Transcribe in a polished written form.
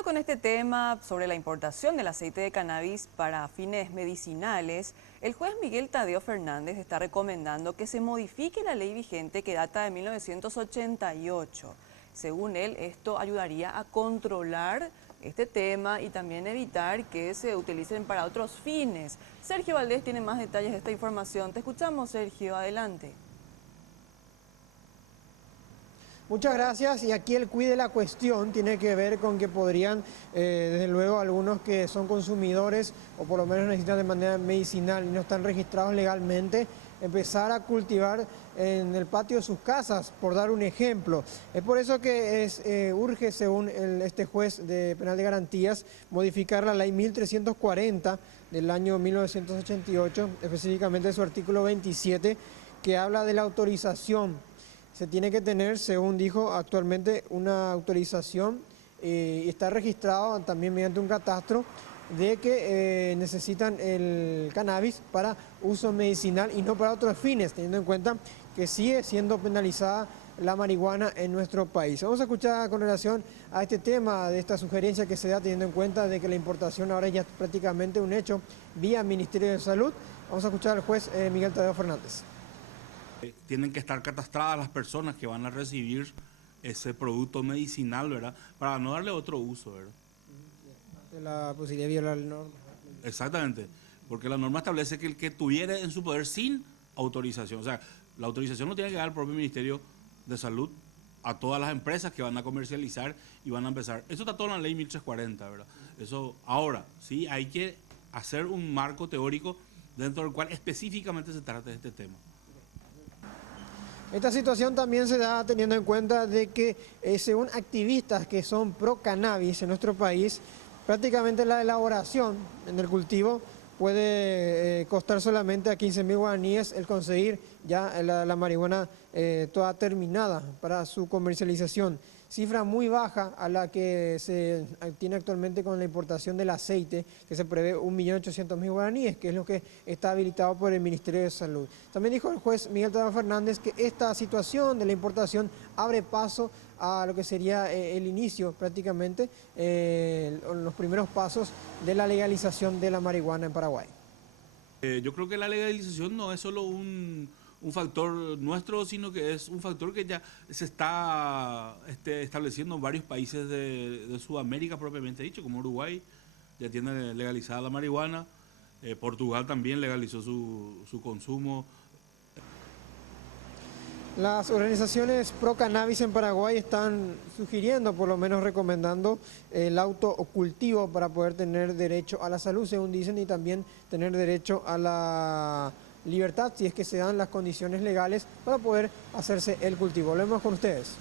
Siguiendo con este tema sobre la importación del aceite de cannabis para fines medicinales, el juez Miguel Tadeo Fernández está recomendando que se modifique la ley vigente que data de 1988. Según él, esto ayudaría a controlar este tema y también evitar que se utilicen para otros fines. Sergio Valdés tiene más detalles de esta información. Te escuchamos, Sergio, adelante. Muchas gracias, y aquí el quid de la cuestión tiene que ver con que podrían, desde luego, algunos que son consumidores o por lo menos necesitan de manera medicinal y no están registrados legalmente, empezar a cultivar en el patio de sus casas, por dar un ejemplo. Es por eso que urge, según este juez de penal de garantías, modificar la ley 1340 del año 1988, específicamente su artículo 27, que habla de la autorización. Se tiene que tener, según dijo actualmente, una autorización y está registrado también mediante un catastro de que necesitan el cannabis para uso medicinal y no para otros fines, teniendo en cuenta que sigue siendo penalizada la marihuana en nuestro país. Vamos a escuchar con relación a este tema, de esta sugerencia que se da teniendo en cuenta de que la importación ahora ya es prácticamente un hecho vía Ministerio de Salud. Vamos a escuchar al juez Miguel Tadeo Fernández. Tienen que estar catastradas las personas que van a recibir ese producto medicinal, ¿verdad? Para no darle otro uso, ¿verdad? La posibilidad de violar la norma. Exactamente, porque la norma establece que el que tuviera en su poder sin autorización, o sea, la autorización lo tiene que dar el propio Ministerio de Salud a todas las empresas que van a comercializar y van a empezar. Eso está todo en la ley 1340, ¿verdad? Eso, ahora, sí, hay que hacer un marco teórico dentro del cual específicamente se trata de este tema. Esta situación también se da teniendo en cuenta de que según activistas que son pro cannabis en nuestro país, prácticamente la elaboración en el cultivo puede costar solamente a 15.000 guaraníes el conseguir ya la marihuana toda terminada para su comercialización. Cifra muy baja a la que se tiene actualmente con la importación del aceite, que se prevé 1.800.000 guaraníes, que es lo que está habilitado por el Ministerio de Salud. También dijo el juez Miguel Tadeo Fernández que esta situación de la importación abre paso a lo que sería el inicio prácticamente, los primeros pasos de la legalización de la marihuana en Paraguay. Yo creo que la legalización no es solo un factor nuestro, sino que es un factor que ya se está estableciendo en varios países de Sudamérica propiamente dicho, como Uruguay ya tiene legalizada la marihuana, Portugal también legalizó su consumo. Las organizaciones pro cannabis en Paraguay están sugiriendo, por lo menos recomendando, el autocultivo para poder tener derecho a la salud, según dicen, y también tener derecho a la libertad, si es que se dan las condiciones legales para poder hacerse el cultivo. Volvemos con ustedes.